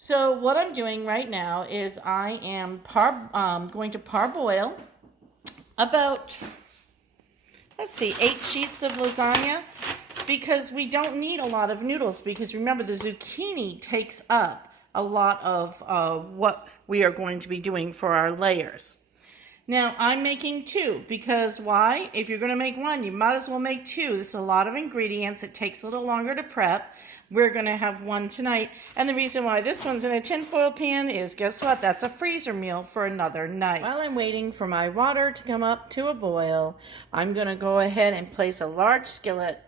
So what I'm doing right now is I am going to parboil about, let's see, 8 sheets of lasagna, because we don't need a lot of noodles, because remember the zucchini takes up a lot of what we are going to be doing for our layers. Now, I'm making 2 because why? If you're going to make 1, you might as well make 2. This is a lot of ingredients. It takes a little longer to prep. We're going to have 1 tonight. And the reason why this one's in a tinfoil pan is, guess what? That's a freezer meal for another night. While I'm waiting for my water to come up to a boil, I'm going to go ahead and place a large skillet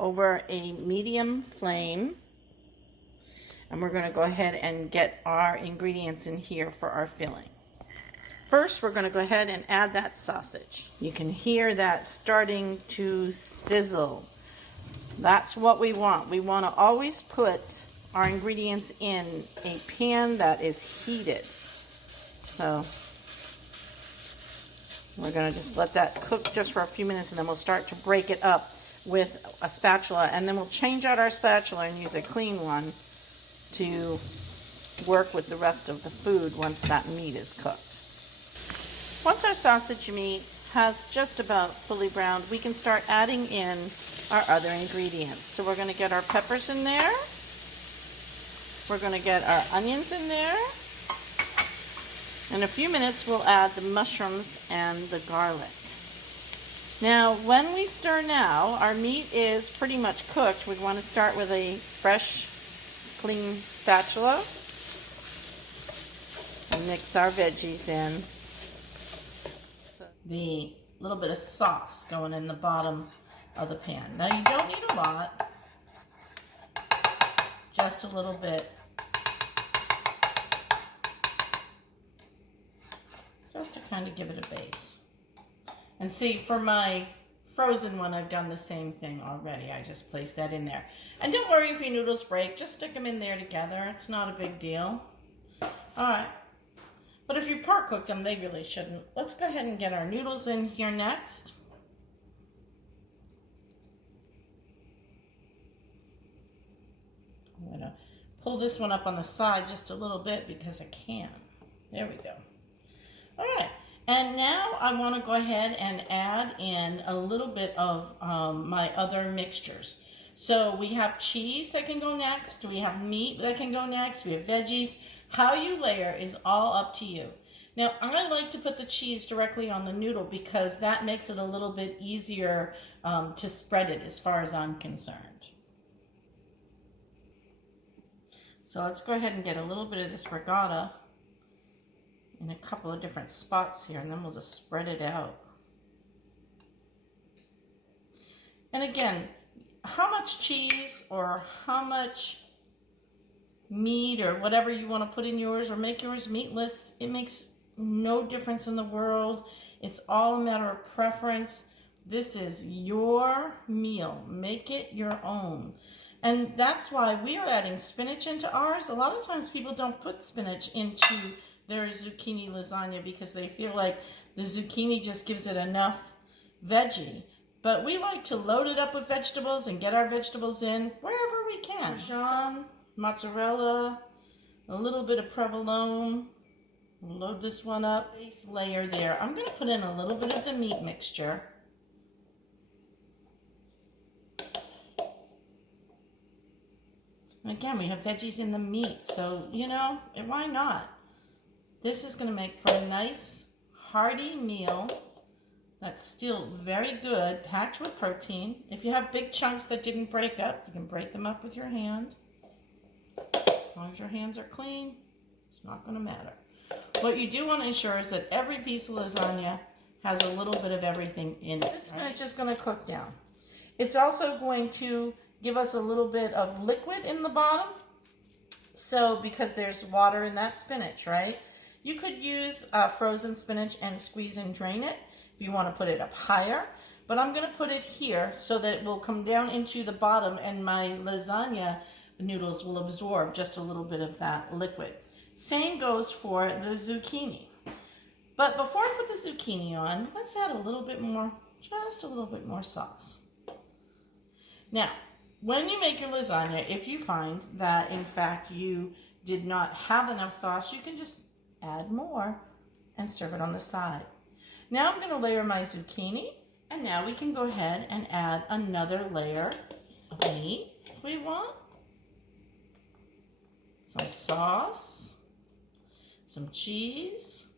over a medium flame. And we're going to go ahead and get our ingredients in here for our filling. First, we're going to go ahead and add that sausage. You can hear that starting to sizzle. That's what we want. We want to always put our ingredients in a pan that is heated. So we're going to just let that cook just for a few minutes, and then we'll start to break it up with a spatula. And then we'll change out our spatula and use a clean one to work with the rest of the food once that meat is cooked. Once our sausage meat has just about fully browned, we can start adding in our other ingredients. So we're going to get our peppers in there. We're going to get our onions in there. In a few minutes, we'll add the mushrooms and the garlic. Now, when we stir now, our meat is pretty much cooked. We want to start with a fresh, clean spatula and mix our veggies in. The little bit of sauce going in the bottom of the pan. Now you don't need a lot, just a little bit, just to kind of give it a base. And see, for my frozen one, I've done the same thing already. I just placed that in there. And don't worry if your noodles break, just stick them in there together. It's not a big deal. All right. But if you part cook them, they really shouldn't. Let's go ahead and get our noodles in here next. I'm going to pull this one up on the side just a little bit because I can. There we go. All right. And now I want to go ahead and add in a little bit of my other mixtures. So we have cheese that can go next. We have meat that can go next. We have veggies. How you layer is all up to you. Now, I like to put the cheese directly on the noodle because that makes it a little bit easier to spread it as far as I'm concerned. So let's go ahead and get a little bit of this regatta in a couple of different spots here, and then we'll just spread it out. And again, how much cheese or how much meat or whatever you want to put in yours, or make yours meatless, it makes no difference in the world. It's all a matter of preference. This is your meal. Make it your own. And that's why we are adding spinach into ours. A lot of times people don't put spinach into their zucchini lasagna because they feel like the zucchini just gives it enough veggie. But we like to load it up with vegetables and get our vegetables in wherever we can. Parmesan, mozzarella, a little bit of provolone. Load this one up. Base layer there. I'm going to put in a little bit of the meat mixture. And again, we have veggies in the meat, so, you know, why not? This is going to make for a nice, hearty meal that's still very good, packed with protein. If you have big chunks that didn't break up, you can break them up with your hand. As long as your hands are clean, it's not going to matter. What you do want to ensure is that every piece of lasagna has a little bit of everything in it. This spinach is going to cook down. It's also going to give us a little bit of liquid in the bottom. So, because there's water in that spinach, right? You could use frozen spinach and squeeze and drain it if you want to put it up higher. But I'm going to put it here so that it will come down into the bottom and my lasagna noodles will absorb just a little bit of that liquid. Same goes for the zucchini. But before I put the zucchini on, let's add a little bit more, just a little bit more sauce. Now, when you make your lasagna, if you find that, in fact, you did not have enough sauce, you can just add more and serve it on the side. Now I'm going to layer my zucchini, and now we can go ahead and add another layer of meat if we want. Some sauce, some cheese.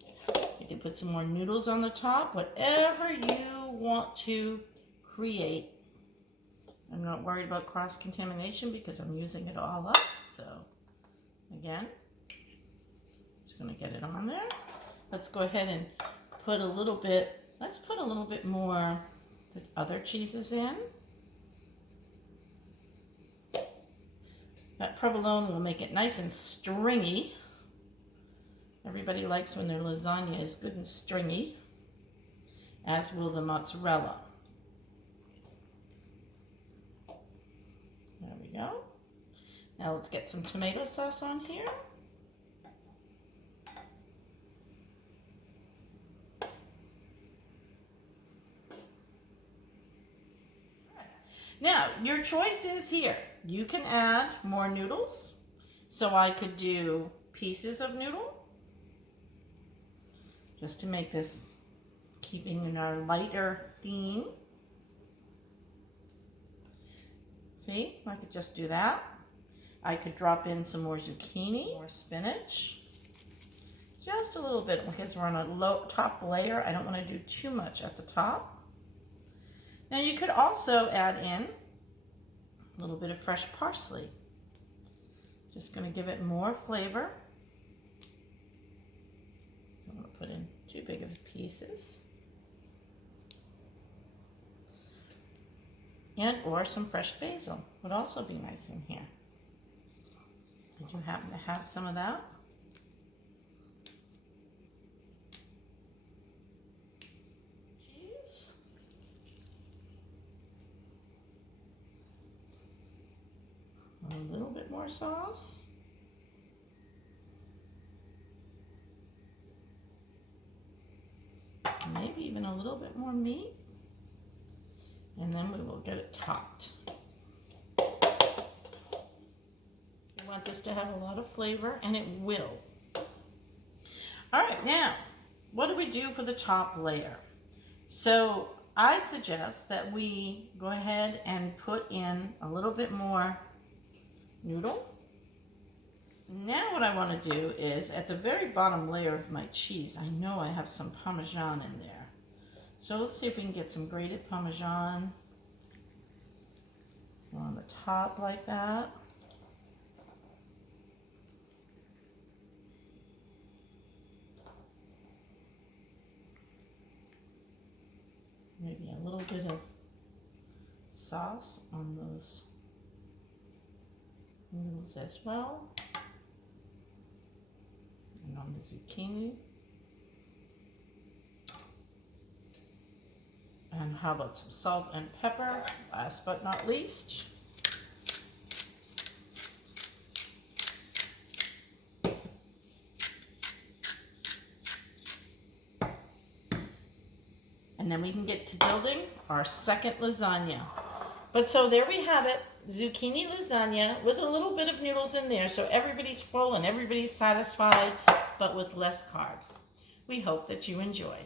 You can put some more noodles on the top, whatever you want to create. I'm not worried about cross-contamination because I'm using it all up. So again, just going to get it on there. Let's go ahead and put a little bit, let's put a little bit more the other cheeses in. That provolone will make it nice and stringy. Everybody likes when their lasagna is good and stringy, as will the mozzarella. There we go. Now let's get some tomato sauce on here. Now, your choice is here. You can add more noodles. So I could do pieces of noodle, just to make this keeping in our lighter theme. See, I could just do that. I could drop in some more zucchini, more spinach. Just a little bit, because we're on a low top layer. I don't want to do too much at the top. Now you could also add in a little bit of fresh parsley. Just going to give it more flavor. Don't want to put in too big of pieces. And or some fresh basil would also be nice in here. Did you happen to have some of that? Cheese. A little bit more sauce. Maybe even a little bit more meat. And then we will get it topped. We want this to have a lot of flavor, and it will. All right, now, what do we do for the top layer? So I suggest that we go ahead and put in a little bit more noodle. Now what I want to do is, at the very bottom layer of my cheese, I know I have some Parmesan in there. So let's see if we can get some grated Parmesan on the top like that. Maybe a little bit of sauce on those noodles as well. And on the zucchini. And how about some salt and pepper, last but not least. And then we can get to building our second lasagna. But so there we have it, zucchini lasagna with a little bit of noodles in there, so everybody's full and everybody's satisfied, but with less carbs. We hope that you enjoy.